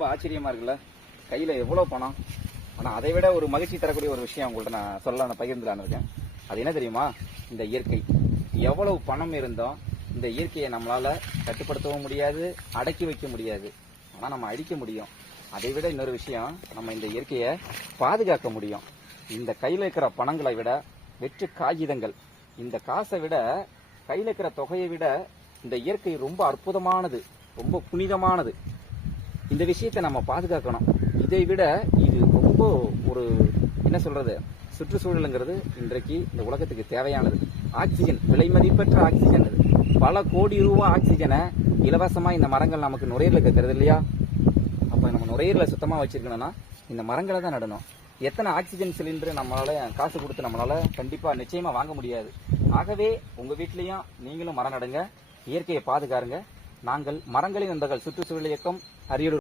ரொம்ப ஆச்சரியமா இருக்குல்ல. கையில எவ்வளவு பணம், ஆனா அதை விட ஒரு மகிழ்ச்சி தரக்கூடிய ஒரு விஷயம் உங்கள்கிட்ட நான் சொல்லலாம், பகிர்ந்துலான்னு இருக்கேன். அது என்ன தெரியுமா? இந்த இயற்கை. எவ்வளவு பணம் இருந்தோம் இந்த இயற்கையை நம்மளால கட்டுப்படுத்தவும் முடியாது, அடக்கி வைக்க முடியாது. ஆனா நம்ம அழிக்க முடியும். அதை விட இன்னொரு விஷயம், நம்ம இந்த இயற்கையை பாதுகாக்க முடியும். இந்த கையில இருக்கிற பணங்களை விட வெற்று காகிதங்கள், இந்த காசை விட, கையில இருக்கிற தொகையை விட இந்த இயற்கை ரொம்ப அற்புதமானது, ரொம்ப புனிதமானது. இந்த விஷயத்தை நம்ம பாதுகாக்கணும். இதை விட இது ரொம்ப ஒரு என்ன சொல்றது, சுற்றுச்சூழலுங்கிறது இன்றைக்கு இந்த உலகத்துக்கு தேவையானது. ஆக்சிஜன், விலை மதிப்பற்ற ஆக்சிஜன். அது பல கோடி ரூபாய் ஆக்சிஜனை இலவசமா இந்த மரங்கள் நமக்கு நுரையீரலுக்கு இருக்கிறது இல்லையா? அப்ப நம்ம நுரையீரலை சுத்தமா வச்சிருக்கணும்னா இந்த மரங்களை தான் நடணும். எத்தனை ஆக்சிஜன் சிலிண்டர் நம்மளால காசு கொடுத்து நம்மளால கண்டிப்பா நிச்சயமா வாங்க முடியாது. ஆகவே உங்க வீட்லயும் நீங்களும் மரம் நடுங்க, இயற்கையை பாதுகாருங்க. நாங்கள் மரங்களின் நண்பர்கள் சுற்றுச்சூழல் இயக்கம், அரியலூர்.